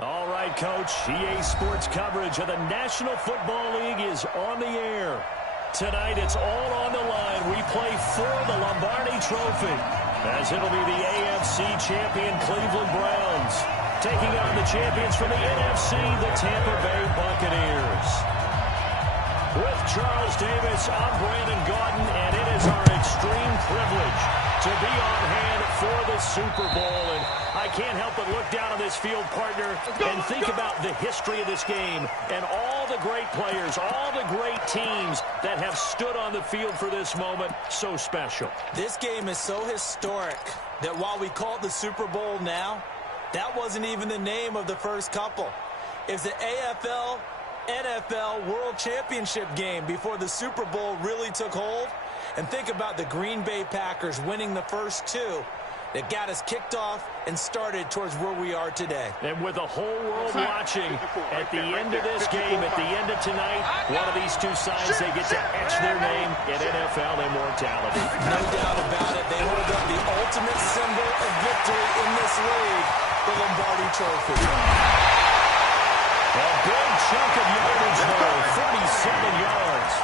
All right, Coach. EA Sports coverage of the National Football League is on the air. Tonight, it's all on the line. We play for the Lombardi Trophy, as it'll be the AFC champion Cleveland Browns taking on the champions from the NFC, the Tampa Bay Buccaneers. With Charles Davis, I'm Brandon Gaudin, and it is our extreme privilege to be on hand for the Super Bowl. And I can't help but look down on this field, partner, and think about the history of this game and all the great players, all the great teams that have stood on the field for this moment. So special. This game is so historic that while we call it the Super Bowl now, that wasn't even the name of the first couple. It's the AFL NFL World Championship game before the Super Bowl really took hold. And think about the Green Bay Packers winning the first two that got us kicked off and started towards where we are today. And with the whole world watching, at the end of this game, at the end of tonight, one of these two sides, they get to etch their name in NFL immortality. No doubt about it. They hold up the ultimate symbol of victory in this league, the Lombardi Trophy. A big chunk of yardage there, 47 yards.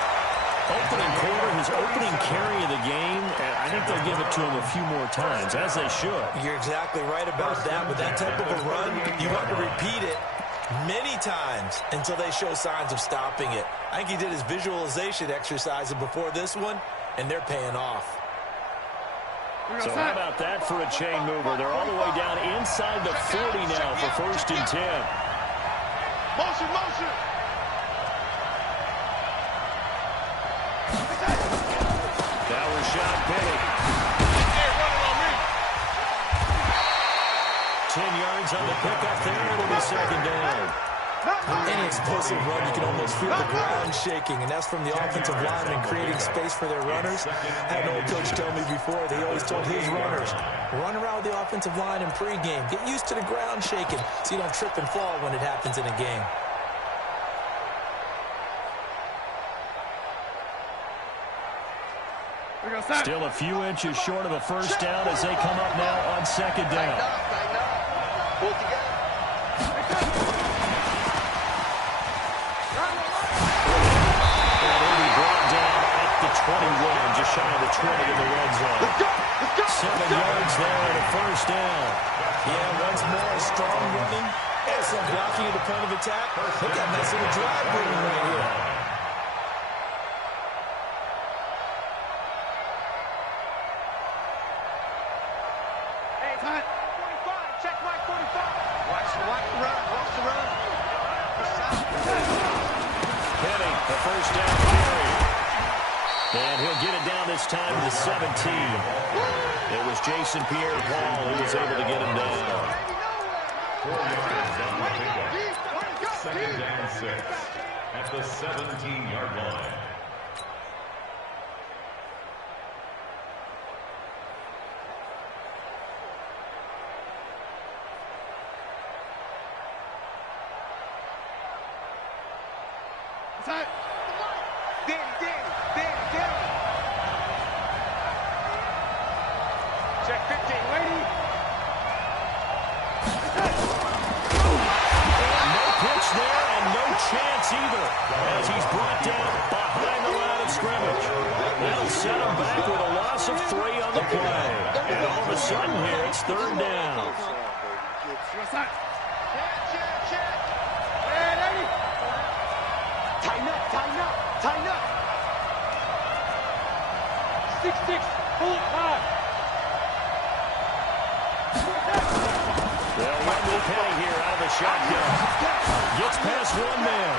Opening quarter, his opening carry of the game, and I think they'll give it to him a few more times, as they should. You're exactly right about that. With that type of a run, you want to repeat it many times until they show signs of stopping it. I think he did his visualization exercise before this one, and they're paying off. So how about that for a chain mover? They're all the way down inside the 40 now for 1st and 10. Motion, motion. That was Sean Penny. 10 yards on the pickup there. It'll be 2nd down. Any explosive run, you can almost feel the ground shaking, and that's from the offensive linemen creating space for their runners. I had an old coach tell me before, they always told his runners, run around with the offensive line in pregame. Get used to the ground shaking so you don't trip and fall when it happens in a game. Still a few inches short of a 1st down as they come up now on 2nd down. The 21, just shy of the 20 in the red zone. 7 yards there and a 1st down. Yeah, once more, a strong running. And some blocking at the point of attack. Look at that nice little drive moving right here. Hey, 45, check my 45. Watch the run, watch the run. Penny, the 1st down carry. And he'll get it down this time to 17. It was Jason Pierre-Paul who was able to get him down. 4 yards on the pickup. 2nd down 6 at the 17-yard line. Check 15, lady. No pitch there and no chance either as he's brought down behind the line of scrimmage. That'll set him back with a loss of 3 on the play. And all of a sudden here, it's 3rd down. Check. Hey, lady. Tighten up, tighten up, tighten up. 6-6, pull it high. They'll run with Penny here out of the shotgun. Gets past one man.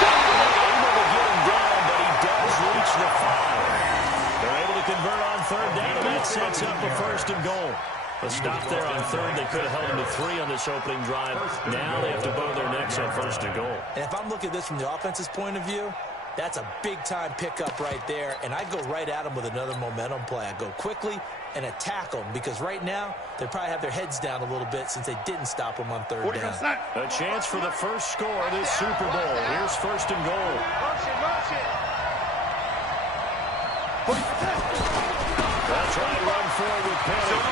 Able to get him down, but he does reach the 5. They're able to convert on 3rd down, and that sets up the 1st and goal. A stop there on 3rd. They could have held him to 3 on this opening drive. Now they have to bow their necks on 1st and goal. And if I'm looking at this from the offense's point of view, that's a big-time pickup right there, and I go right at them with another momentum play. I go quickly and attack them because right now they probably have their heads down a little bit since they didn't stop them on 3rd down. A chance for the first score of this Super Bowl. Here's 1st and goal. They'll try and run forward with Penny.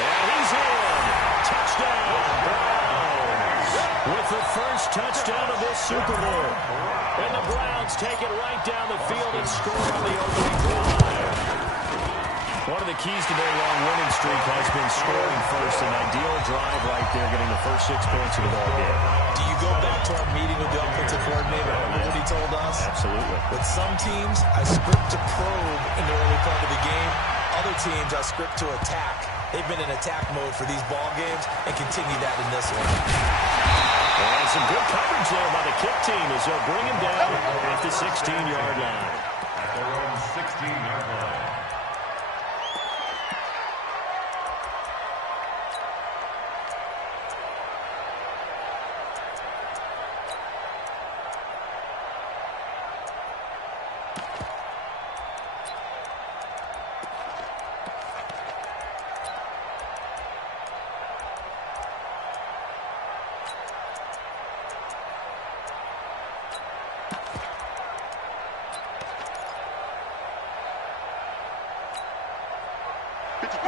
And he's in. Touchdown, Browns. with the first touchdown of this Super Bowl. And the Browns take it right down the field and score on the opening drive. One of the keys to their long winning streak has been scoring first. An ideal drive right there, getting the first 6 points of the ball game. Do you go back to our meeting with the offensive coordinator? Remember what he told us? Absolutely. With some teams, I script to probe in the early part of the game. Other teams, I script to attack. They've been in attack mode for these ball games and continue that in this one. And some good coverage there by the kick team as they'll bring him down at the 16-yard line. At their own 16-yard line.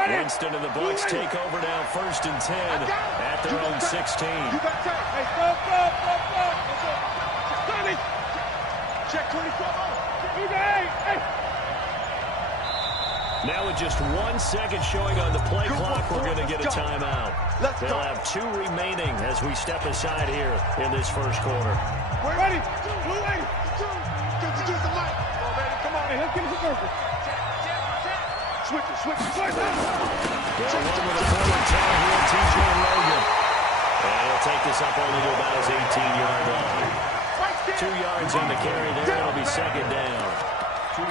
Winston and the Bucs take over now, 1st and 10 at their own 16. You got time. Hey, go. Check 24. Hey. Now with just 1 second showing on the play clock, we're going to get a timeout. They'll have 2 remaining as we step aside here in this first quarter. We're ready. Blue lady. Come on, let's get it to Switch it. One with a forward tackle here, TJ Logan. And he'll take this up only to about his 18-yard line. 2 yards on the carry there. It'll be 2nd down.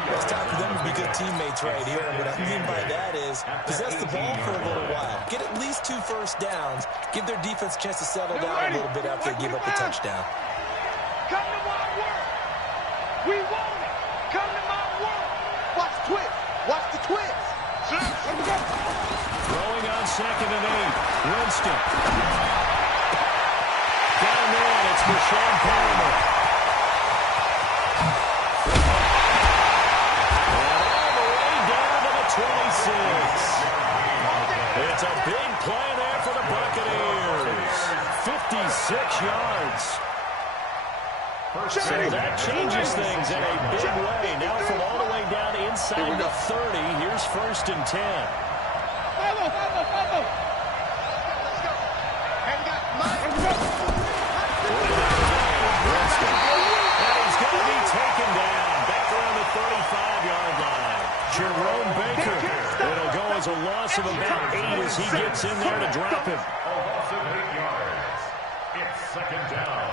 It's time for them to be good teammates right here. What I mean by that is possess the ball for a little while. Get at least 2 first downs. Give their defense a chance to settle down a little bit after they give up the touchdown. Come to my world. We want it. Come to my world. Watch the twist. Throwing on 2nd and 8. Winston. Got him in. It's Rashawn Palmer. And all the way down to the 26. It's a big play there for the Buccaneers. 56 yards. So that changes things in a big way. Now from all the way down inside the 30, here's 1st and 10. Follow. Let's go. Hey, we got Mike. Winston. And he's going to be taken down back around the 35-yard line. Jerome Baker. It'll go as a loss of about 8 as he gets in there to drop him. A loss of 8 yards. It's 2nd down.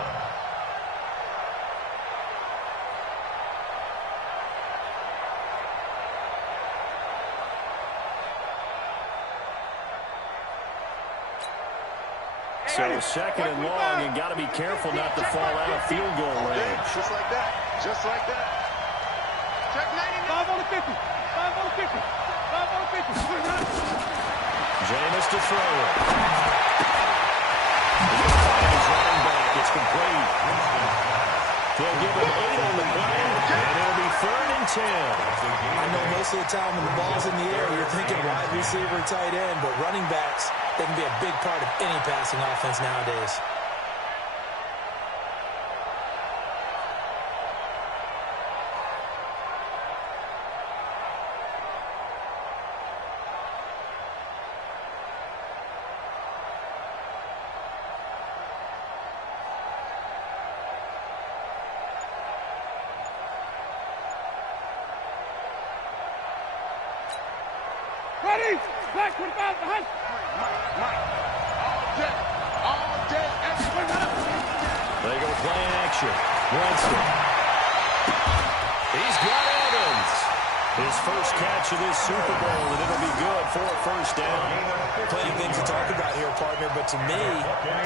So 2nd and long, and got to be careful not to fall out of field goal range. Just like that. Check 99. 5 on the 50. Jameis to throw it. He's running back. It's complete. They'll give him 8 on the play, and it'll be 3rd and 10. I know most of the time when the ball's in the air, you're thinking wide receiver, tight end, but running backs, they can be a big part of any passing offense nowadays. Ready? Black 25 behind. Mike. All day. They go play action. Winston. He's got Evans. His first catch of this Super Bowl, and it'll be good for a 1st down. Plenty of things to talk about here, partner, but to me,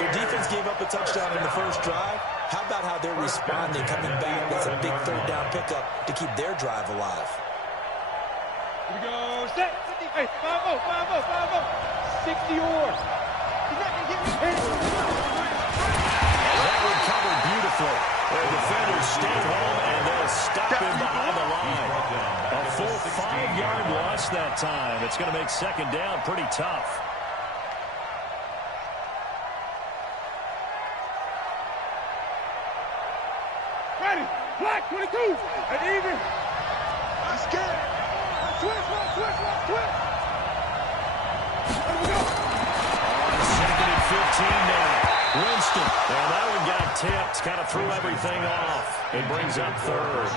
their defense gave up a touchdown in the first drive. How about how they're responding, coming back? That's a big 3rd down pickup to keep their drive alive. Here we go. Set. Hey, 5-0. 60 or. He's not going to get me. And that recovered beautifully. The defenders stay home, and they'll stop him behind the line. A full 5-yard loss that time. It's going to make 2nd down pretty tough. Black 22. And even. I'm scared. Switch. There we go. On 2nd and 15 now. Winston. And that one got tipped. Kind of threw everything off. It brings up 3rd.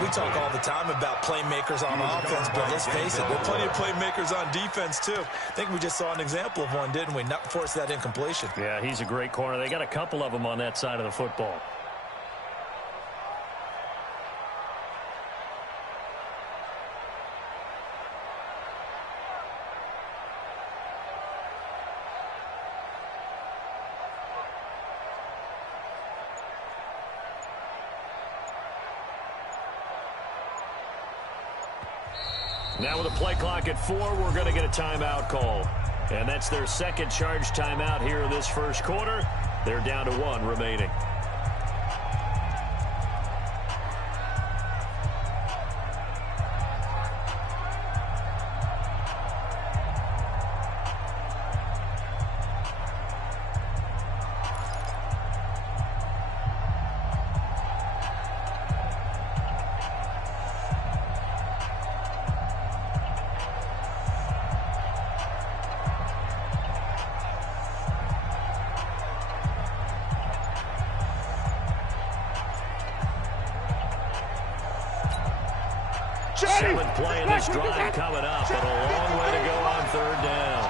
We talk all the time about playmakers on offense, but let's face it, there are plenty of playmakers on defense, too. I think we just saw an example of one, didn't we? Not force that incompletion. Yeah, he's a great corner. They got a couple of them on that side of the football. Now with a play clock at 4, we're going to get a timeout call. And that's their second charge timeout here in this first quarter. They're down to 1 remaining. Seventh play in this drive coming up, but a long way to go on 3rd down.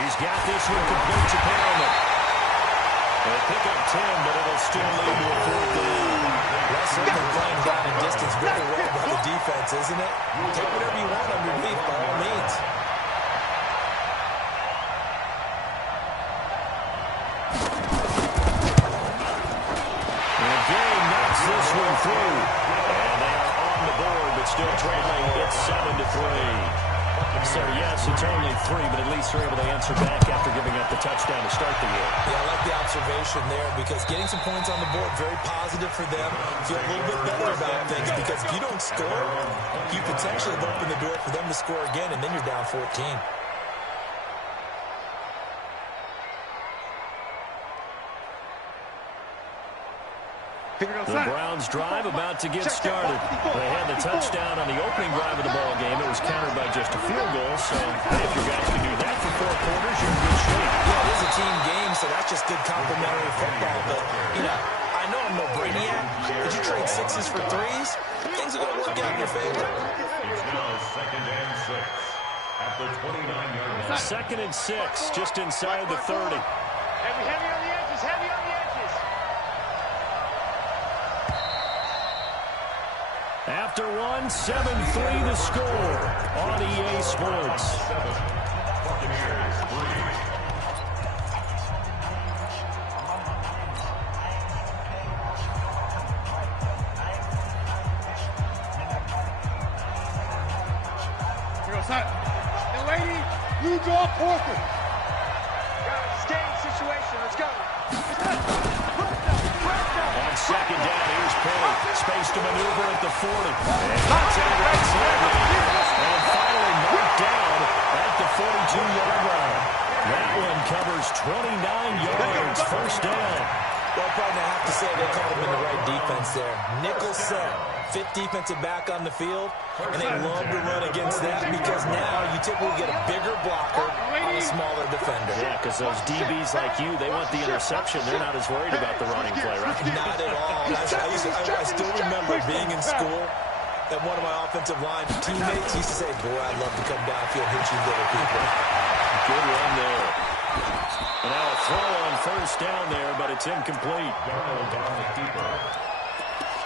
He's got this one complete to Perriman. They'll pick up 10, but it'll still lead to a 4th down. That's certainly playing down in distance very well by the defense, isn't it? Take whatever you want underneath, by all means. This one through, and they are on the board, but still trailing. It's 7-3. So yes, it's only 3, but at least they're able to answer back after giving up the touchdown to start the year. Yeah, I like the observation there because getting some points on the board, very positive for them. Feel a little bit better about things because if you don't score, you potentially have opened the door for them to score again, and then you're down 14. The Browns drive about to get started. They had the touchdown on the opening drive of the ball game. It was countered by just a field goal. So if your guys can do that for 4 quarters, you're in good shape. Yeah, it is a team game, so that's just good complementary football. But, you know, I know I'm no brainiac. Did you trade 6s for 3s? Things are going to work out in your favor. It's now 2nd and 6 at the 29-yard line. 2nd and 6, just inside the 30. Heavy on the edges, heavy on the edges. After 7-3 the score on EA Sports. 7, Buccaneers 3. And lady, you draw Porter. Game situation, let's go. On 2nd down, here's Perry. Space to maneuver at the 40. And that's it right side. And finally knocked down at the 42-yard line. That one covers 29 yards, 1st down. Well, probably I have to say they called him in the right defense there. Nickel set, 5th defensive back on the field, and they love to run against that because now you typically get a bigger blocker on a smaller defender. Yeah, because those DBs like you, they want the interception. They're not as worried about the running play, right? Not at all. I still remember being in school and one of my offensive line teammates used to say, boy, I'd love to come downfield and hit you little people. Good run there. And now a throw on 1st down there, but it's incomplete. Darnold on the keeper.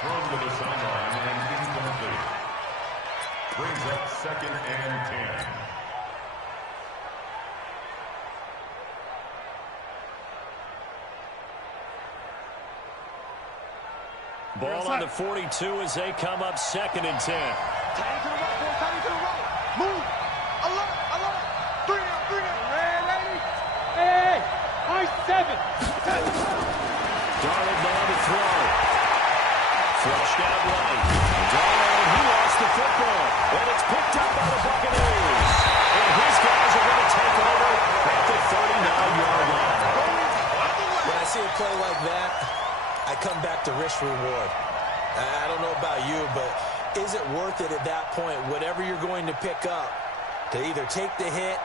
Thrown to the sideline and incomplete. Brings up 2nd and 10. Ball on the 42 as they come up 2nd and 10. Time to the right, boys. Time to the right. Move. Alert. 3 out. Ready. Hey. Nice 7. Darnold now to throw. Flushed out right. Darnold, he lost the football. And it's picked up by the Buccaneers. And his guys are going to take over at the 39-yard line. nice reward. I don't know about you, but is it worth it at that point, whatever you're going to pick up, to either take the hit,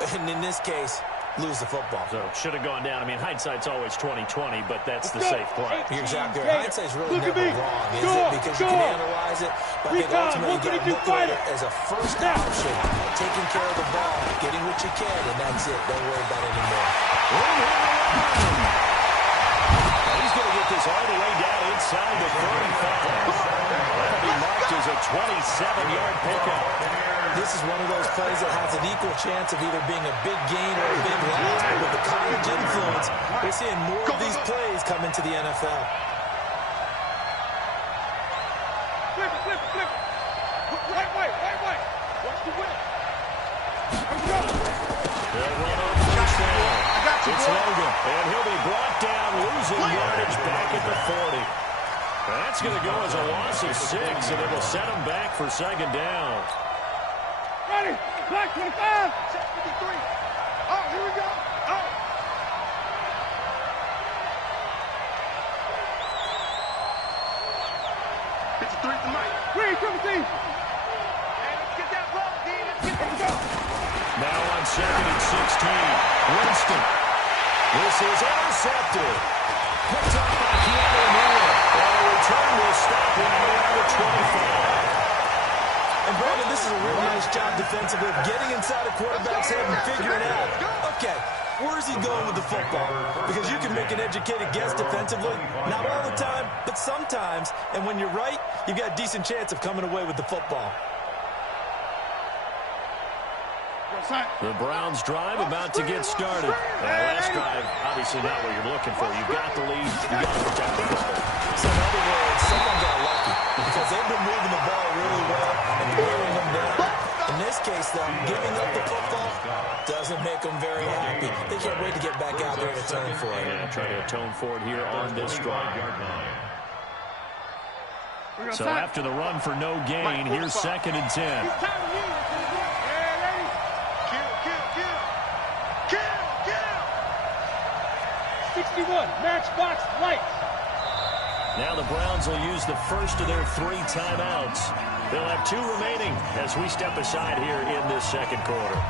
and in this case, lose the football? So it should have gone down. I mean, hindsight's always 20/20, but that's the safe play. You're exactly right. Hindsight's really never wrong, is it? Because you can analyze it, but I think ultimately you got to look at it as a first option, taking care of the ball, getting what you can, and that's it. Don't worry about it anymore. He's going to get this all the way down inside the 35. That'll be marked as a 27-yard pickup. This is one of those plays that has an equal chance of either being a big gain or a big loss. But with the college influence, we're seeing more of these plays come into the NFL. Flip it, flip it, flip it. Right way, right way. Watch the whip. Let's go. They'll run on first down. It's Logan, and he'll be brought down, losing yardage back at the 40. That's going to go as a loss of 6, and it will set him back for second down. Ready, black 25. Set 53. Oh, here we go. Oh. The mic. Green, 17. Hey, let's get that ball, D. Let's go. Now on second and 16. Winston. This is intercepted. Picked up by Keanu Neal. And a return will stop him around the 25. And Brandon, this is a real nice job defensively of getting inside a quarterback's head and figuring out, okay, where's he going with the football? Because you can make an educated guess defensively. Not all the time, but sometimes. And when you're right, you've got a decent chance of coming away with the football. The Browns drive about to get started. Last drive, obviously not what you're looking for. You've got the lead. You've got to protect the football. So in other words, someone got lucky because they've been moving the ball really well and wearing them down. In this case, though, giving up the football doesn't make them very happy. They can't wait to get back out there and atone for it. Yeah, try to atone for it here on this drive. So after the run for no gain, here's second and 10. 61, matchbox lights. Now the Browns will use the first of their 3 timeouts. They'll have 2 remaining as we step aside here in this second quarter.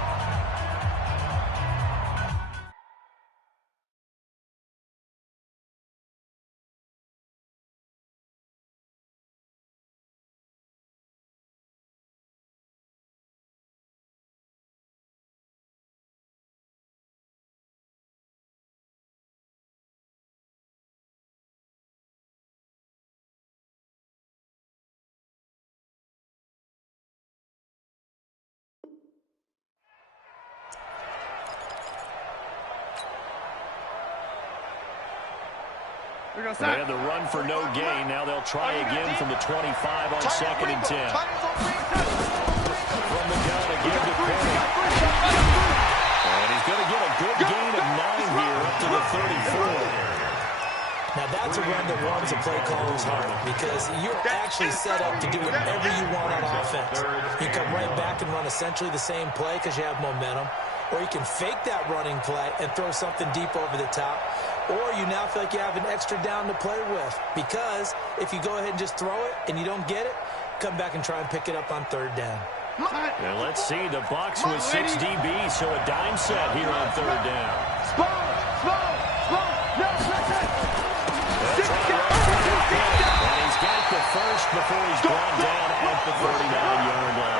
They had the run for no gain. Now they'll try again from the 25 on second and 10. From the gun again to Perry. And he's going to get a good gain of 9 here up to the 34. Now that's a run that warms a play caller's heart because you're actually set up to do whatever you want on offense. You come right back and run essentially the same play because you have momentum. Or you can fake that running play and throw something deep over the top. Or you now feel like you have an extra down to play with. Because if you go ahead and just throw it and you don't get it, come back and try and pick it up on third down. And let's see, the Bucs with 6 DBs, so a dime set here on third down. And he's got the first before he's brought down at the 39-yard line.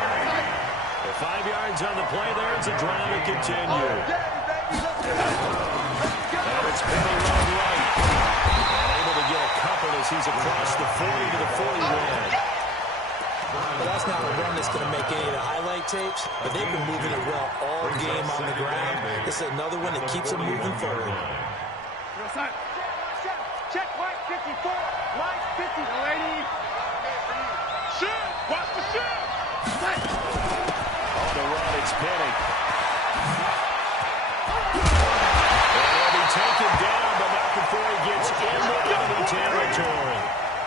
5 yards on the play there. It's a drive to continue. And it's Penny run right. And able to get a couple as he's across the 40 to the 41. Well, that's not a run that's going to make any of the highlight tapes, but they've been moving it well all game on the ground. This is another one that keeps them moving forward. Check white 54, white 50. No, 80. Shoot! Watch the shoot! On the run, it's Penny. And he'll be taken down, but not before he gets into enemy territory.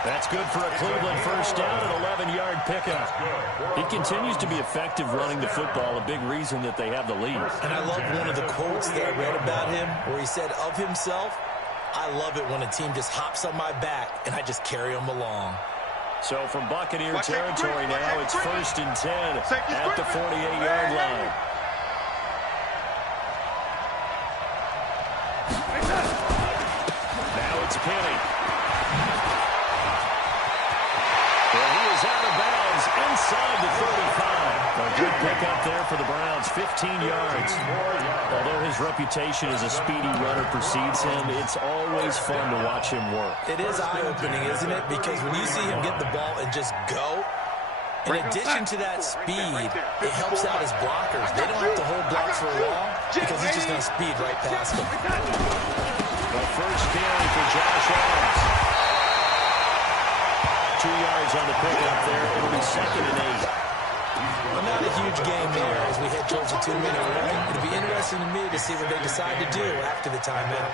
That's good for a Cleveland first down, an 11-yard pickup. He continues to be effective running the football, a big reason that they have the lead. And I love one of the quotes that I read about him where he said of himself, I love it when a team just hops on my back and I just carry them along. So from Buccaneer territory now, it's 1st and 10 at the 48-yard line. Now it's Penny. Well, he is out of bounds inside the 35. A good pickup there for the Browns, 15 yards. Although his reputation as a speedy runner precedes him, it's always fun to watch him work. It is eye-opening, isn't it? Because when you see him get the ball and just go, in addition to that speed, it helps out his blockers. They don't have to hold blocks for a while because he's just going to speed right past them. The first carry for Josh Adams. 2 yards on the pickup there. It'll be 2nd and 8. Well, not a huge game here as we head towards the 2-minute warning. It'll be interesting to me to see what they decide to do after the timeout.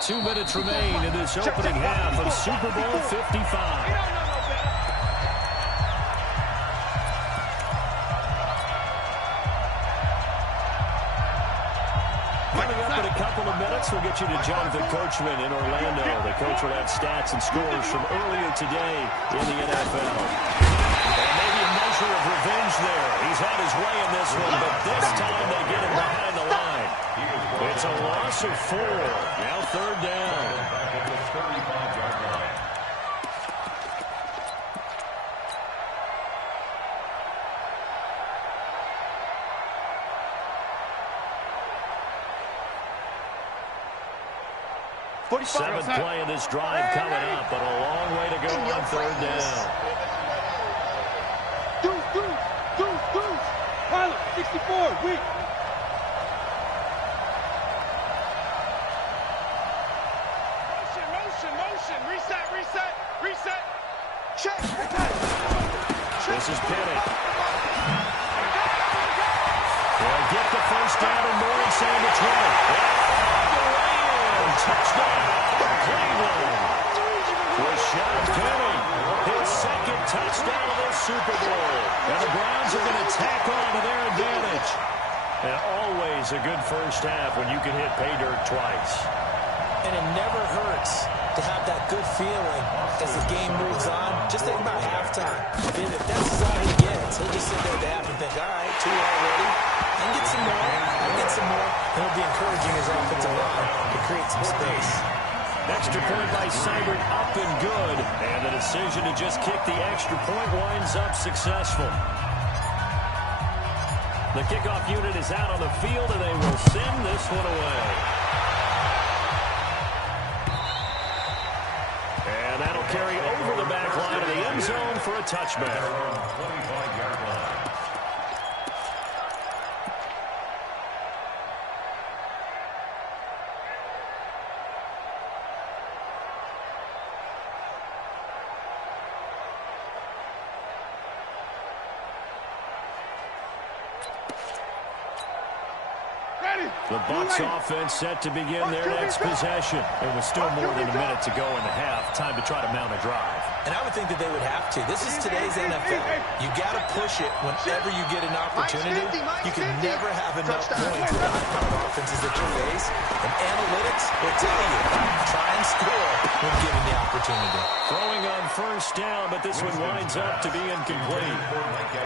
2 minutes remain in this opening half of Super Bowl 55. We'll get you to Jonathan Coachman in Orlando. The coach will have stats and scores from earlier today in the NFL. And maybe a measure of revenge there. He's had his way in this one, but this time they get him behind the line. It's a loss of 4. Now 3rd down. Back at the 35-yard line. Seventh play of this drive coming up, but a long way to go on 3rd down. Deuce. Pilot, 64, weak. Motion. Reset. Check. This is Penny. They'll get the first down and more inside the 20. Touchdown, Cleveland. Rashad Penny, his 2nd touchdown of this Super Bowl. And the Browns are going to tack on to their advantage. And always a good first half when you can hit pay dirt twice. And it never hurts to have that good feeling as the game moves on. Just think about halftime. If that's all he gets, he'll just sit there at the half and think, all right, 2 already. And get some more. And he'll be encouraging his offensive line to create some space. Extra point by Seibert, up and good. And the decision to just kick the extra point winds up successful. The kickoff unit is out on the field, and they will send this one away. And that'll carry over the back line of the end zone for a touchback. 25-yard line. The Bucs offense set to begin their next possession. It was still more than a minute to go in the half. Time to try to mount a drive. And I would think that they would have to. This is today's NFL. You got to push it whenever you get an opportunity. You can never have enough points with the high-powered offenses that you face. And analytics will tell you, try and score when given the opportunity. Throwing on first down, but this one winds up to be incomplete.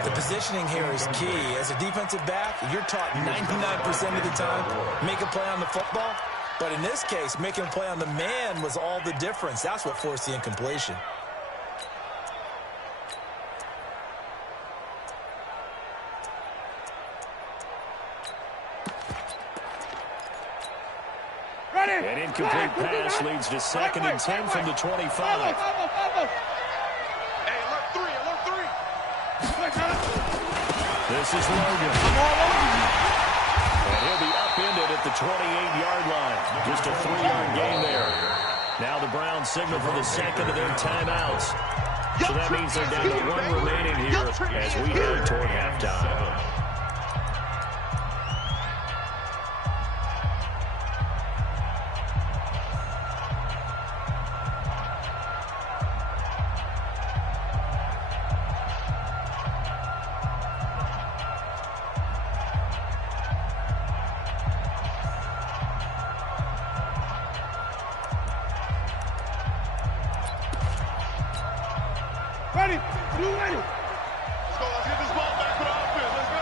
The positioning here is key. As a defensive back, you're taught 99% of the time, make a play on the football. But in this case, making a play on the man was all the difference. That's what forced the incompletion. An incomplete pass leads to 2nd and 10 from the 25. Hey, alert 3. This is Logan. And he'll be upended at the 28-yard line. Just a 3-yard gain there. Now the Browns signal for the 2nd of their timeouts. So that means they're down to 1 remaining here as we head toward halftime. Ready? You ready? Let's go. Let's get this ball back for the offense. Let's go.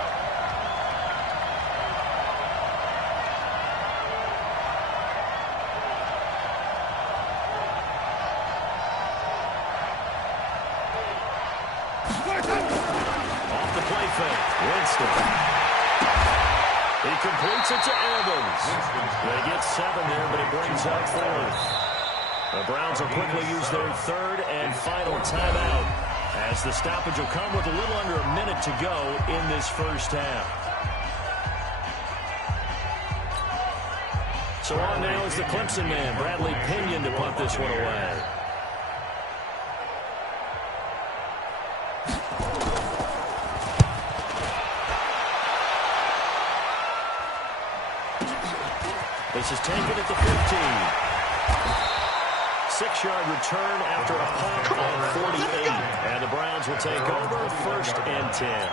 Off the play fake. Winston. He completes it to Evans. They get 7 there, but he brings up 4th. The Browns will quickly use their 3rd and final timeout, as the stoppage will come with a little under a minute to go in this first half. So on now is the Clemson man, Bradley Pinion, to punt this one away. This is taken at the 15. 6-yard return after a punt on 48. And the Browns will take over 1st and 10.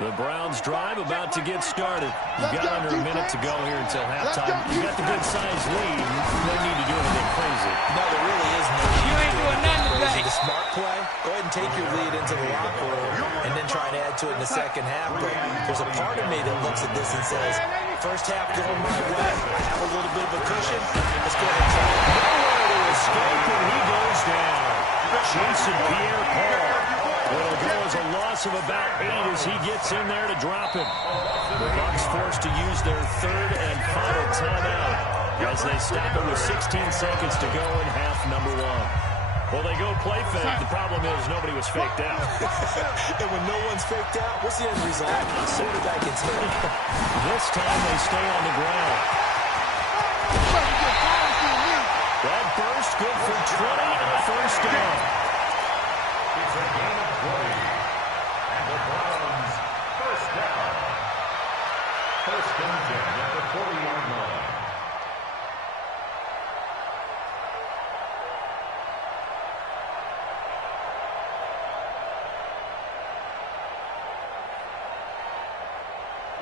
The Browns drive about to get started. You've got under a minute to go here until halftime. You got the good-sized lead. No need to do anything crazy. No, there really is no need. You ain't doing nothing today. The smart play, go ahead and take your lead into the locker room and then try and add to it in the second half. But there's a part of me that looks at this and says, first half going my way. I have a little bit of a cushion. Let's go ahead and try it. Nowhere to escape, and he goes down. Jason Pierre-Paul. It'll go as a loss of about 8 as he gets in there to drop him. The Bucs forced to use their 3rd and final timeout as they stop it with 16 seconds to go in half number 1. Well, they go play fake. The problem is nobody was faked out. And when no one's faked out, what's the end result? The quarterback gets hit. This time they stay on the ground. That burst good for 20 and a first down. It's a gain of 20. And the Browns, first down. 1st and 10 at the 40-yard line.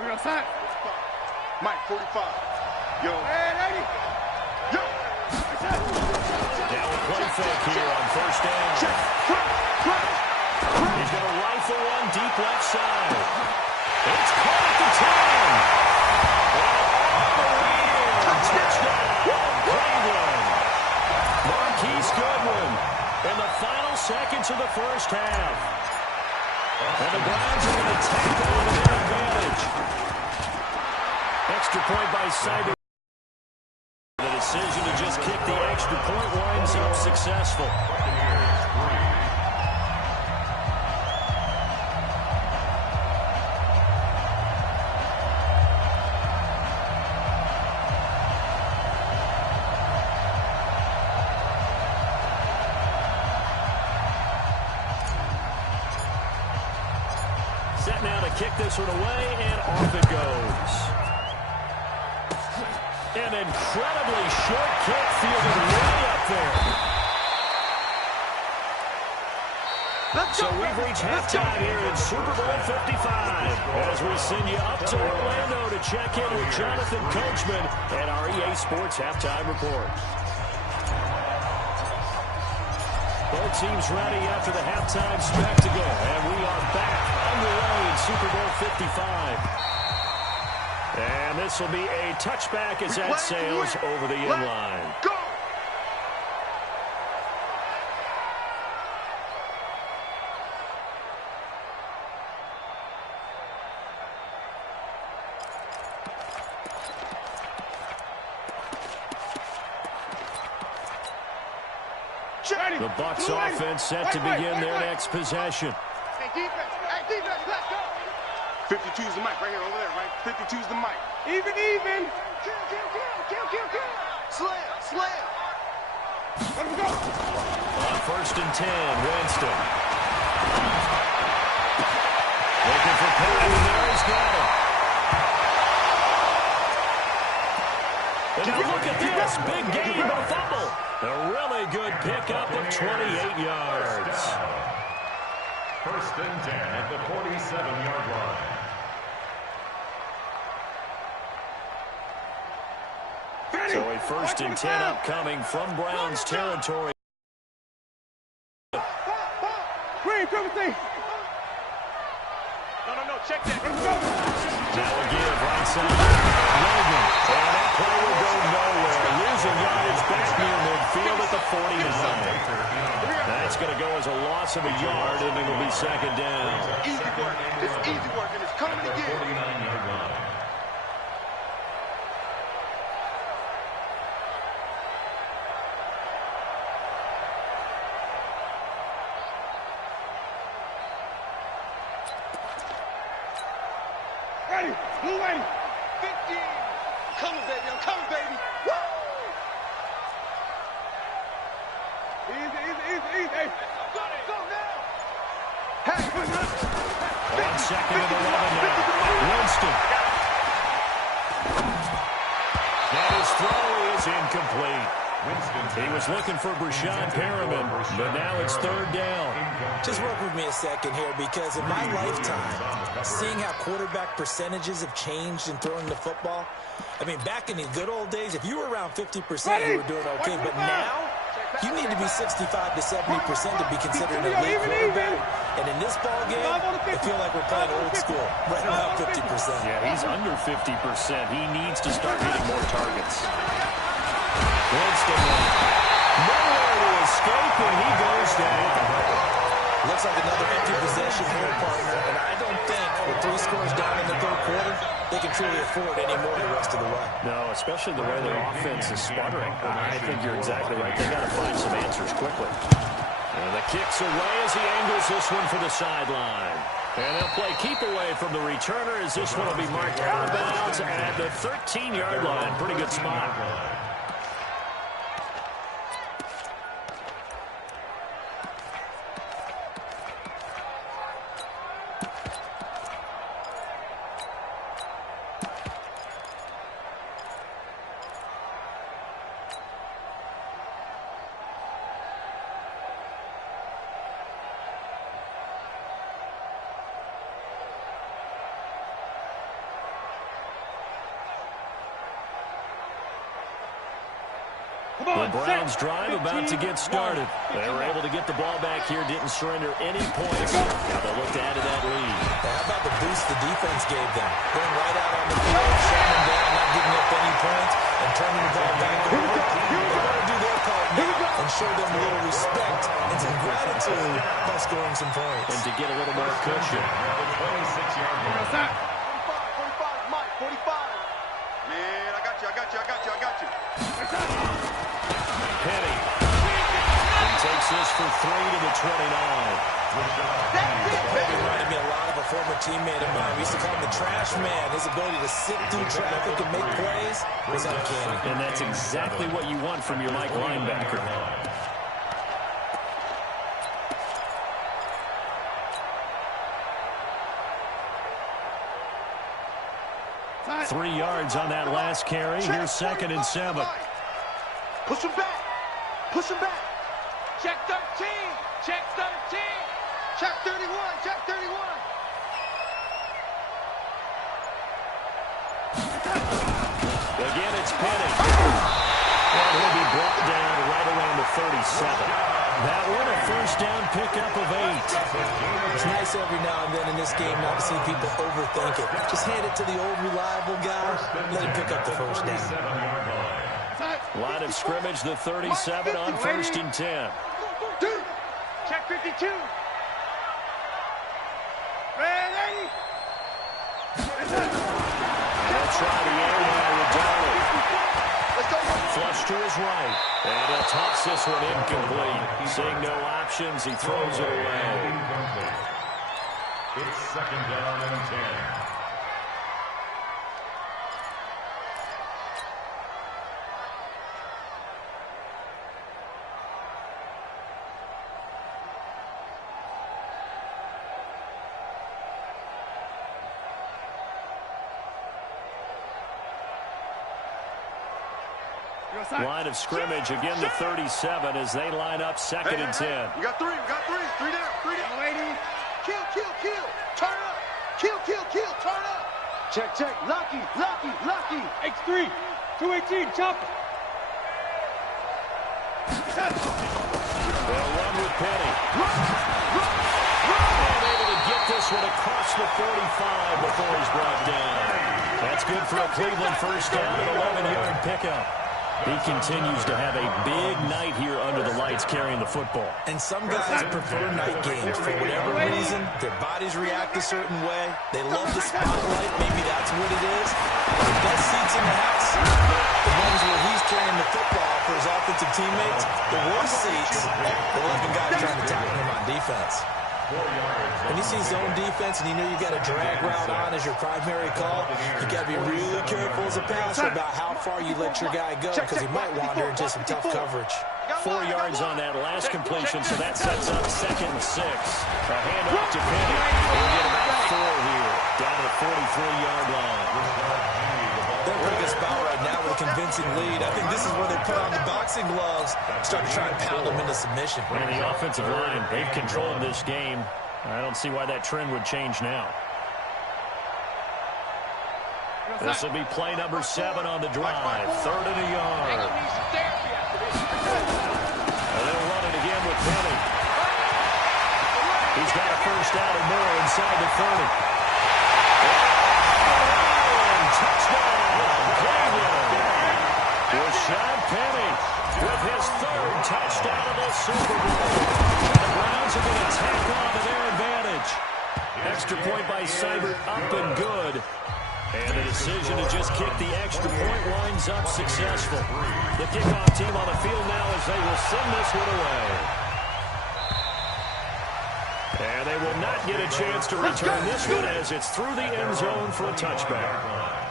We're outside. Mike, 45. Yo. Hey, lady. Yo. Now a play fake here on 1st down. He's going to rifle one deep left side. It's caught at the 10. Touchdown, Cleveland. Marquise Goodwin in the final seconds of the first half. And the Browns are going to take on their advantage. Extra point by Cyber. The decision to just kick the extra point winds up successful. Set now to kick this one away, and off it goes. An incredibly short kick, fielded way up there. So we've reached halftime here in Super Bowl 55 as we send you up to Orlando to check in with Jonathan Coachman at our EA Sports Halftime Report. Both teams ready after the halftime spectacle, and we are back underway in Super Bowl 55. And this will be a touchback as that sails over the end line. Go! The Bucs offense set to begin their next possession. Hey, defense, let's go! 52's the mic right here, over there, right? 52's the mic. Even. Kill. Slam. Let him go. On 1st and 10, Winston. Looking for Perry, and there he's got it. And now look at this, big gain, but a fumble. A really good pickup of 28 yards. 1st and 10 at the 47-yard line. So a 1st and 10 upcoming from Browns territory. Green, come and see. No, check that. Now a give right side. Logan. And that play will go nowhere. Losing yardage back near midfield at the 49. That's going to go as a loss of a yard, and it'll be 2nd down. Easy work. It's easy work, and it's coming again. 49-yard line. Ready, blue ready. 15. Coming, baby. I'm coming, baby. Woo! Easy. Hey. Go now. Hey. On 2nd and 11 now. Winston. And his throw is incomplete. He was looking for Brashad Perriman, but now it's 3rd down. Just work with me a second here, because in my lifetime, seeing how quarterback percentages have changed in throwing the football, I mean, back in the good old days, if you were around 50%, you were doing okay. But now, you need to be 65 to 70% to be considered an elite quarterback. And in this ball game, I feel like we're playing old school, right around 50%. Yeah, he's under 50%. He needs to start hitting more targets. Winston, nowhere to escape, and he goes down. Looks like another empty possession here, partner, and I don't think with 3 scores down in the 3rd quarter, they can truly afford any more the rest of the way. No, especially the way their offense is sputtering. I think you're exactly right. They got to find some answers quickly. And the kick's away as he angles this one for the sideline. And they'll play keep away from the returner as this one will be marked out of bounds at the 13-yard line. Pretty good spot. The Browns drive about to get started. They were able to get the ball back here, didn't surrender any points. Now they'll look to add to that lead. How about the boost the defense gave them? Going right out on the field, shutting them down, not giving up any points, and turning the ball back over. They want to do their part now and show them a little respect and some gratitude by scoring some points. And to get a little more cushion. 26-yard line. 45, Mike, 45. Man, I got you. Penny. He takes this for 3 to the 29. He reminded me a lot of a former teammate of mine. We used to call him the trash man. His ability to sit through traffic and make plays was uncanny. And that's exactly what you want from your Mike linebacker. 3 yards on that last carry. Here's 2nd and 7. Push him back. Check 13. Check 31. Again, it's Penny. And he'll be brought down right around the 37. That one, a 1st down pickup of 8. It's nice every now and then in this game not to see people overthink it. Just hand it to the old reliable guy. Let him pick up the 1st down. Line of scrimmage, the 37 on 1st and 10. Check 52. Ready? They'll try the air now with Darnold. Flush to his right. And he'll toss this one incomplete. Seeing no options, he throws it away. It's 2nd down and 10. Line of scrimmage, again the 37 as they line up 2nd and 10. You got 3. 3 down. Lady. Kill. Turn up. Kill. Turn up. Check. Lucky. X3. 218, chop. They'll run with Penny. And able to get this one across the 45 before he's brought down. That's good for a Cleveland first down and 11-yard pickup. He continues to have a big night here under the lights carrying the football. And some guys prefer night games. For whatever reason, their bodies react a certain way. They love the spotlight. Maybe that's what it is. The best seats in the house, the ones where he's carrying the football for his offensive teammates. The worst seats, the 11 guys trying to tackle him on defense. When you see zone defense and you know you've got a drag route on as your primary call, you got to be really careful as a passer about how far you let your guy go because he might wander into some tough coverage. 4 yards on that last completion, so that sets up 2nd and 6. A handoff to Penny. We'll get about 4 here, down to the 43-yard line. They're in a good spot right now with a convincing lead. I think this is where they put on the boxing gloves, start to try and pound them into submission. And the offensive line, they've controlled this game. I don't see why that trend would change now. This will be play number 7 on the drive. 3rd and a yard. And they'll run it again with Penny. He's got a first down and more inside the 30. Touchdown, Cleveland. Rashad Penny with his 3rd touchdown of the Super Bowl. And the Browns are going to tack on to their advantage. Extra point by Seibert, up and good. And the decision to just kick the extra point winds up successful. The kickoff team on the field now as they will send this one away. And they will not get a chance to return this one as it's through the end zone for a touchback.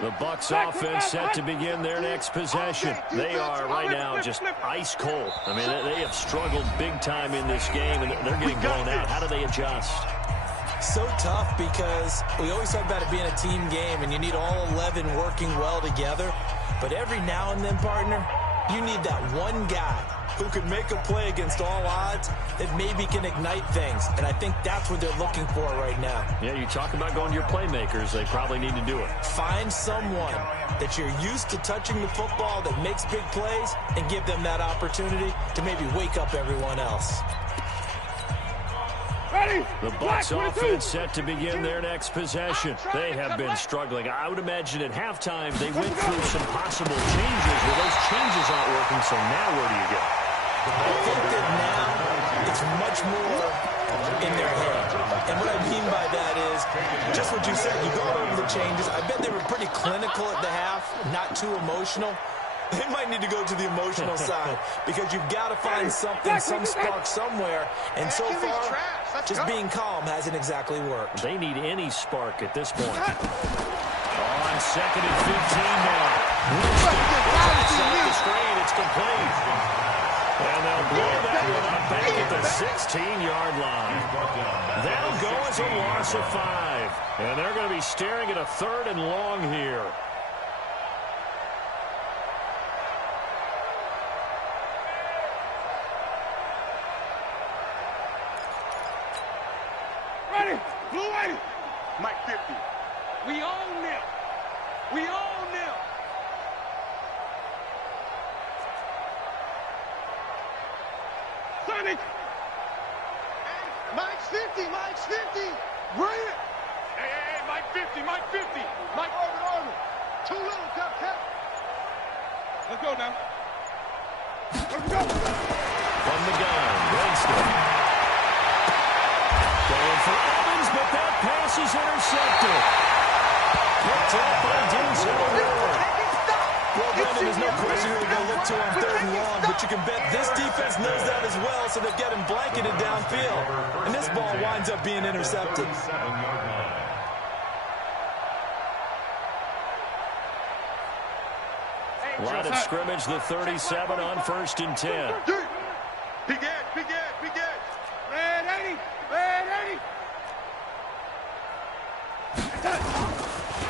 The Bucs offense set to begin their next possession. They are right now just ice cold. I mean, they have struggled big time in this game, and they're getting blown out. How do they adjust? So tough because we always talk about it being a team game, and you need all 11 working well together. But every now and then, partner, you need that one guy who can make a play against all odds that maybe can ignite things. And I think that's what they're looking for right now. Yeah, you talk about going to your playmakers. They probably need to do it. Find someone that you're used to touching the football that makes big plays and give them that opportunity to maybe wake up everyone else. The Bucs offense set to begin their next possession. They have been struggling. I would imagine at halftime they went through some possible changes. Well, those changes aren't working, so now where do you go? I think that now it's much more in their head. And what I mean by that is just what you said. You go over the changes. I bet they were pretty clinical at the half, not too emotional. They might need to go to the emotional side because you've got to find something, some spark somewhere. And so far, just being calm hasn't exactly worked. They need any spark at this point. On 2nd and 15 now. Outside the screen, it's complete. And they'll blow that one up back at the 16-yard line. That'll go as a loss of 5. And they're going to be staring at a 3rd and long here. Mike 50. We own them. We own them. Sonny. Mike's 50. Mike's 50. Bring it. Hey, Mike 50. Mike 50. Mike Orbit. Too little, Cap. Let's go now. Let's go. From the gun, Winston. Going for Evans, but that pass is intercepted. Picked up by Denzel Ward. Well, Brendan, there's no question who they're going to look to on 3rd and long, but you can bet this defense knows that as well, so they've got him blanketed downfield. And this ball winds up being intercepted. Line of scrimmage, the 37 on 1st and 10. Big edge, big edge, big edge. Red 80, red 80.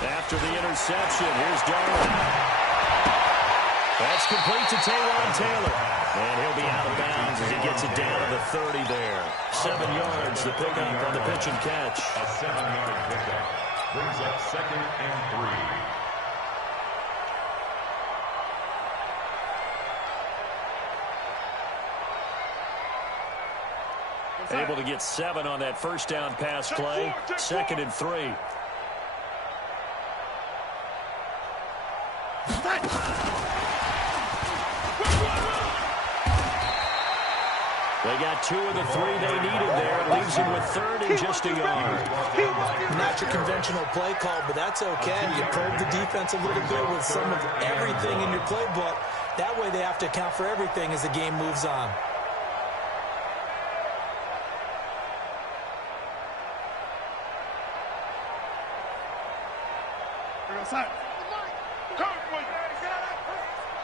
After the interception, here's Darwin. That's complete to Taywan Taylor. And he'll be out of bounds as he gets it down to the 30 there. 7 yards, the pickup on the pitch and catch. A 7-yard pickup brings up 2nd and 3. Able to get 7 on that first down pass play. 2nd and 3. They got 2 of the 3 they needed there. It leaves them with 3rd and just a yard. Not your conventional play call, but that's okay. You probe the defense a little bit with some of everything in your playbook. That way they have to account for everything as the game moves on.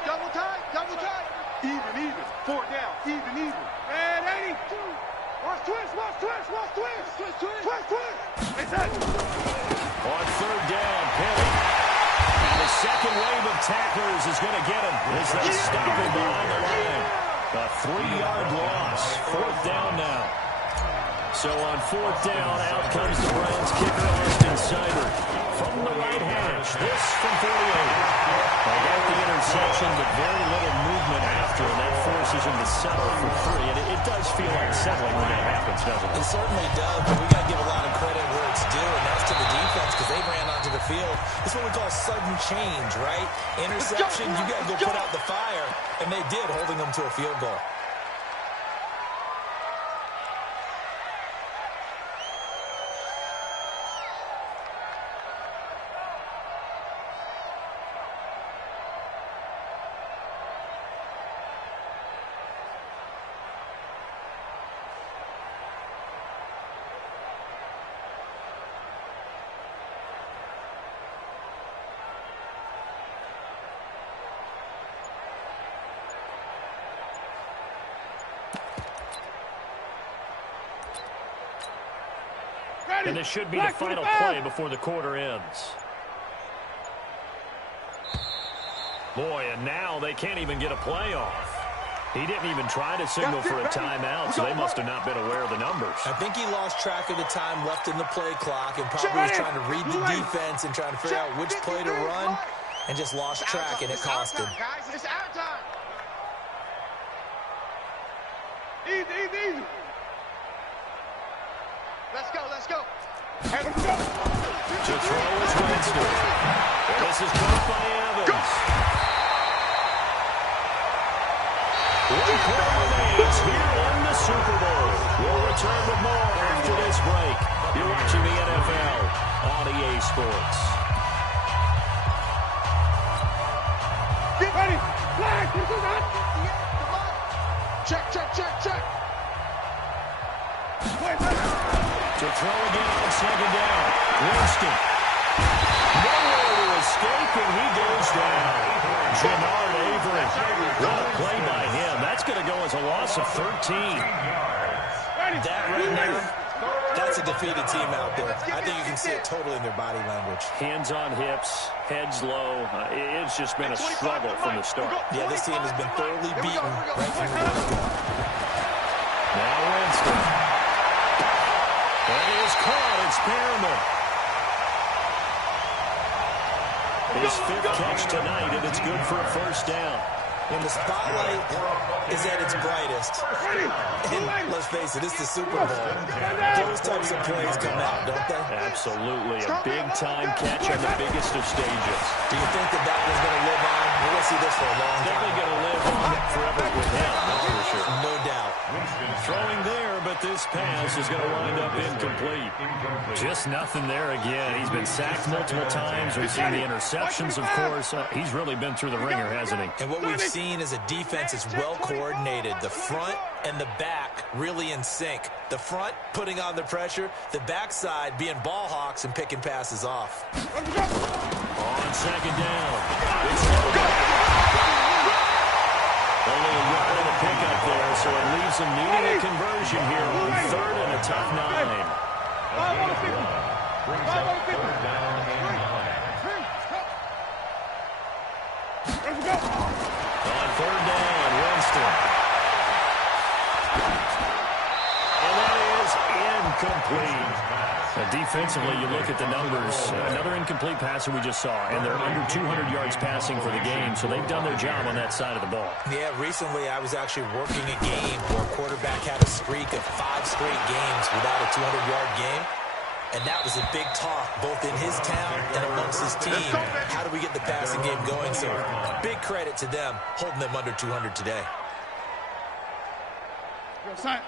Double tight, double tight. Even. 4 down, even. Red 82. Watch twist, watch twist, watch twist. Twist. On 3rd down, Penny. And the second wave of tacklers is going to get him as they stop him behind the line. A 3-yard loss. 4th down now. So on 4th down, out comes the Browns kicker, Austin Seibert. From the right hash, this from 48. They got the interception, but very little movement after, and that forces him to settle for 3. And it does feel like settling when that happens, doesn't it? It certainly does, but we got to give a lot of credit where it's due, and that's to the defense because they ran onto the field. It's what we call sudden change, right? Interception, you got to go put out the fire, and they did, holding them to a field goal. And this should be the final play before the quarter ends. Boy, and now they can't even get a play off. He didn't even try to signal for a timeout, so they must have not been aware of the numbers. I think he lost track of the time left in the play clock and probably was trying to read the defense and trying to figure out which play to run and just lost track, and it cost him. It's our time. Easy. Let's go. To throw is Winston. And this is caught by Evans. 1 play remains here in the Super Bowl. We'll return with more after this break. You're watching the NFL on EA Sports. Get ready. Flag. Check. To throw again on 2nd down. Winston. Nowhere to escape, and he goes down. Jannard Avery. What a play by him. That's going to go as a loss of 13. That right now, that's a defeated team out there. I think you can see it totally in their body language. Hands on hips, heads low. It's just been a struggle from the start. Yeah, this team has been thoroughly beaten right from the get-go. Now Winston. That is caught. It's Perriman. His 5th catch tonight, and it's good for a 1st down. When the spotlight is at its brightest, and let's face it, it's the Super Bowl, those types of plays come out, don't they? Absolutely. A big-time catch on the biggest of stages. Do you think that one's going to live on? We're going to see this for a long time. Definitely going to live on forever with him, that's for sure. No doubt. Throwing there, but this pass is going to wind up incomplete. Just nothing there again. He's been sacked multiple times. We've seen the interceptions, of course. He's really been through the ringer, hasn't he? And what we've seen is a defense that's well coordinated. The front and the back really in sync. The front putting on the pressure, the backside being ball hawks and picking passes off. On 2nd down. It's tough 9. Brings up third down and 9. On third down, Winston. And that is incomplete. Defensively, you look at the numbers. Another incomplete passer we just saw, and they're under 200 yards passing for the game, so they've done their job on that side of the ball. Yeah, recently I was actually working a game where a quarterback had a streak of 5 straight games without a 200-yard game, and that was a big talk both in his town and amongst his team. How do we get the passing game going? So big credit to them holding them under 200 today.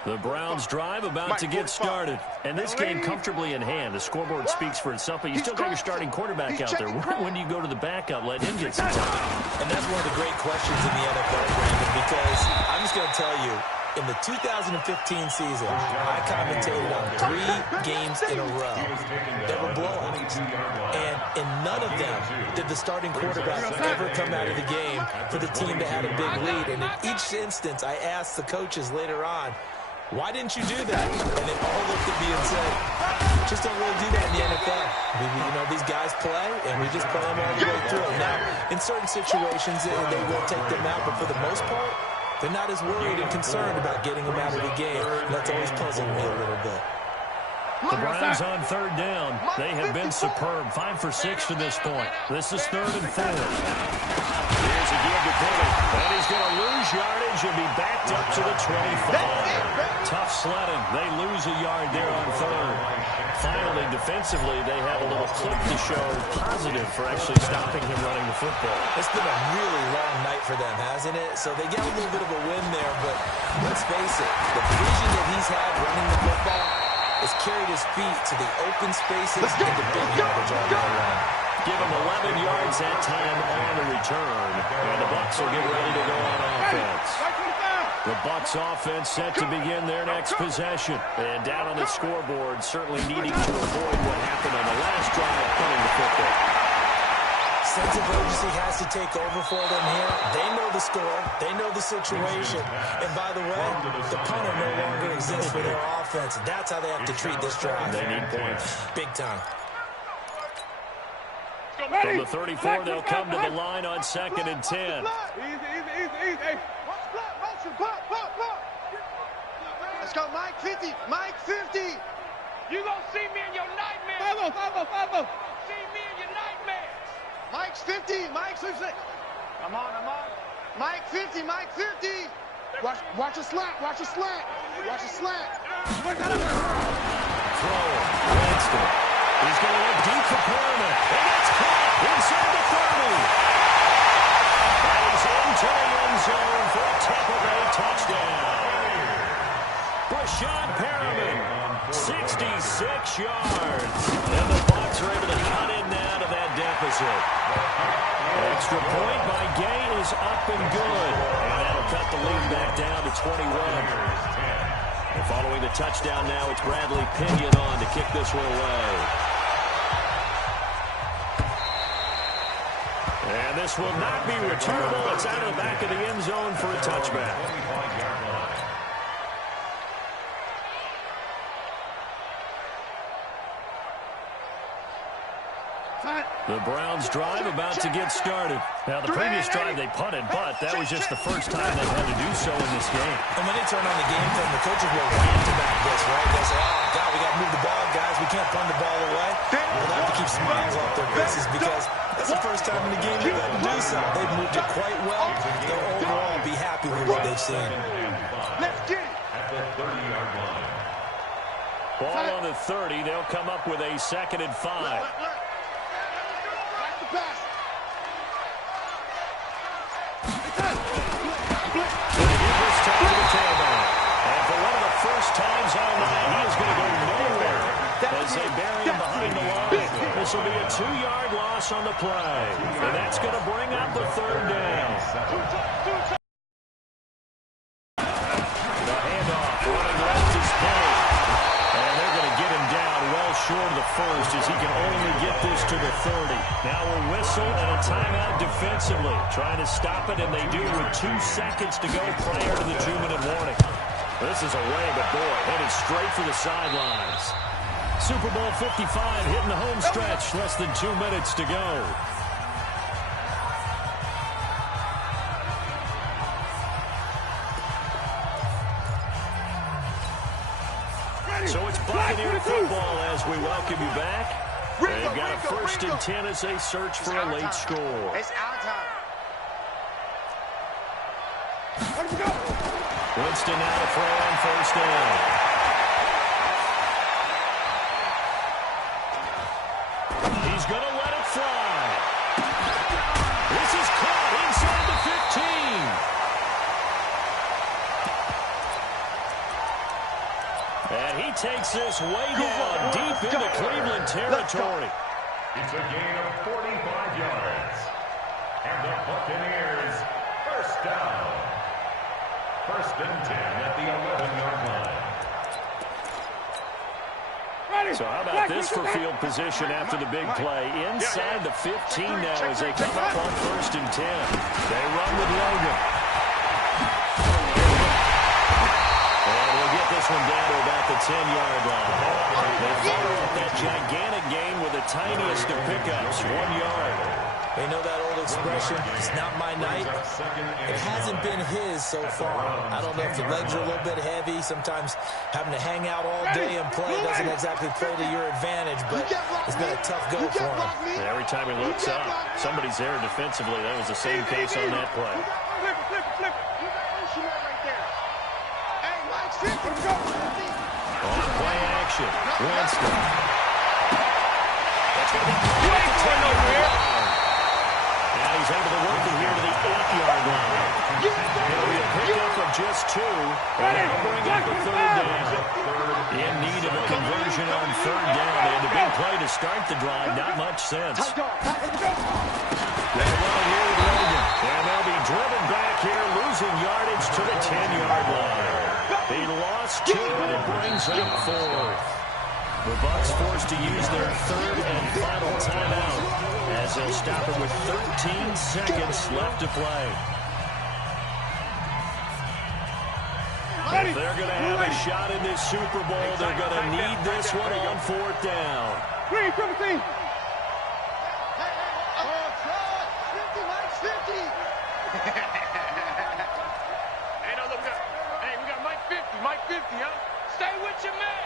The Browns drive about to get started. And this game comfortably in hand. The scoreboard speaks for itself, but you still got your starting quarterback out there. When do you go to the backup? Let him get some time. And that's one of the great questions in the NFL, Brandon, because I'm just going to tell you, in the 2015 season, I commentated on 3 games in a row that were blowouts. And in none of them did the starting quarterback ever come out of the game for the team that had a big lead. And in each instance, I asked the coaches later on, why didn't you do that? And they all looked at me and said, just don't really do that in the NFL. You know, these guys play, and we just play them all the way through. Now, in certain situations, they will take them out, but for the most part, they're not as worried and concerned about getting them out of the game. And that's always puzzling me a little bit. The Browns on third down. They have been superb. 5 for 6 to this point. This is 3rd and 4. Here's again to Penny. And he's going to lose yardage and be backed up to the 25. Tough sledding. They lose a yard there on 3rd. Finally, defensively, they have a little clip to show positive for actually stopping him running the football. It's been a really long night for them, hasn't it? So they get a little bit of a win there, but let's face it, the vision that he's had running the football has carried his feet to the open spaces and the big yardage all day long. Give him 11 yards that time on the return, and the Bucs will get ready to go on offense. The Bucs offense set to begin their next possession. And down on the scoreboard, certainly needing to avoid what happened on the last drive, punting the football. Sense of urgency has to take over for them here. They know the score. They know the situation. And by the way, the punter no longer exists for their offense. That's how they have to treat this drive. They need points. Big time. From the 34, they'll come to the line on 2nd and 10. Easy. Let's go, Mike 50. Mike 50. You gonna see me in your nightmares. Follow. See me in your nightmares. Mike's 50. Mike's 50. I'm on. Mike 50. Watch a slant. Throw. Winston. He's going to look deep for Perriman. And that's caught inside the 30. That is into the end zone for a Tampa Bay touchdown. Brashad Perriman, 66 yards. And the Bucs are able to cut in now to that deficit. Extra point by Gay is up and good. And that'll cut the lead back down to 21. And following the touchdown now, it's Bradley Pinion on to kick this one away. And this will not be returnable. It's out of the back of the end zone for a touchback. The Browns drive about to get started. Now, the previous drive they punted, but that was just the first time they've had to do so in this game. And when they turn on the game film, the coaches will rant about this, right? They'll say, oh, God, we got to move the ball, guys. We can't punt the ball away. They'll have to keep smiles off their faces because that's the first time in the game they've had to do so. They've moved it quite well. They'll overall be happy with what they've seen. Let's get it. At the 30-yard line. Ball on the 30. They'll come up with a 2nd and 5. And for one of the first times all night, he is going to go nowhere as they bury him behind the line. This will be a 2-yard loss on the play. And that's going to bring up the 3rd down. The handoff running left is Penny. And they're going to get him down well short of the first as he can only get this to the 30. Now a whistle and a timeout defensively. Trying to stop it, and they do with 2 seconds to go prior to the 2-minute warning. This is away, but boy, headed straight for the sidelines. Super Bowl 55 hitting the home stretch. Less than 2 minutes to go. So it's Buccaneer football as we welcome you back. They've got a 1st and 10 as they search for a late score. It's our time. Winston now to throw on 1st down. He's going to let it fly. This is caught inside the 15. And he takes this way down deep into Cleveland territory. It's a gain of 45 yards. And the Buccaneers, 1st down. 1st and 10 at the 11-yard line. So how about this for field position after the big play? Inside the 15 now as they come up on 1st and 10. They run with Logan. And we'll get this one down to about the 10-yard line. They follow up that gigantic gain with the tiniest of pickups, 1 yard. They know that old expression, it's not my night. It hasn't been his so far. I don't know if the legs are a little bit heavy. Sometimes having to hang out all day and play doesn't exactly play to your advantage, but it's been a tough go for him. And every time he looks up, somebody's there defensively. That was the same case on that play. Flip it. You got Ocean right there. Hey, watch it. On play action, Winston. That's going to be great to turn over here. Now he's able to work it here to the 8-yard line. It'll be a pickup of just 2. And they'll bring up the 3rd down. In need of a conversion on 3rd down. They had the big play to start the drive. Not much sense. They run here with Logan. And they'll be driven back here, losing yardage to the 10-yard line. He lost 2, and it brings up 4th. The Bucs forced to use their 3rd and final timeout as they'll stop it with 13 seconds left to play. If they're going to have a shot in this Super Bowl, they're going to need this one on 4th down. Green, triple team. Oh, 50, Mike, 50. Hey, no, look, we got Mike 50, huh? Stay with your man.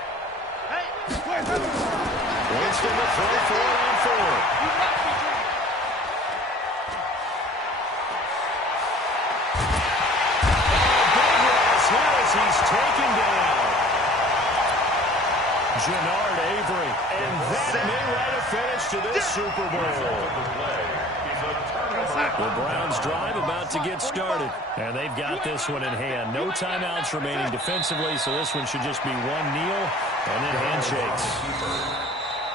Hey, Winston to throw for it on 4th. Big loss here as he's taken down. Gennard Avery, and that may write a finish to this Super Bowl. The Browns drive about to get started, and they've got this one in hand. No timeouts remaining defensively, so this one should just be one kneel and then handshakes.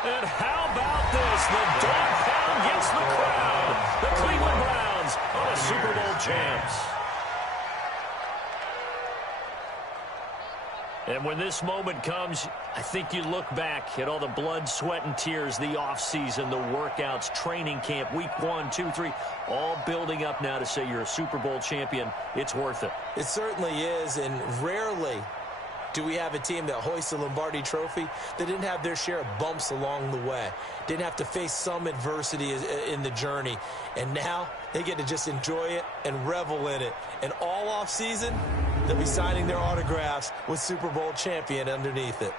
And how about this? The dog pound gets the crowd. The Cleveland Browns are the Super Bowl champs. And when this moment comes, I think you look back at all the blood, sweat, and tears, the offseason, the workouts, training camp, week 1, 2, 3, all building up now to say you're a Super Bowl champion. It's worth it. It certainly is, and rarely do we have a team that hoists the Lombardi Trophy that didn't have their share of bumps along the way, didn't have to face some adversity in the journey, and now they get to just enjoy it and revel in it. And all offseason, they'll be signing their autographs with Super Bowl champion underneath it.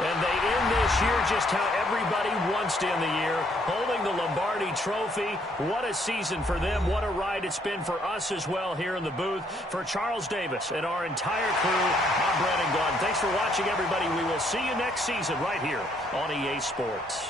And they end this year just how everybody wants to end the year, holding the Lombardi Trophy. What a season for them. What a ride it's been for us as well here in the booth. For Charles Davis and our entire crew, I'm Brandon Gaudin. Thanks for watching, everybody. We will see you next season right here on EA Sports.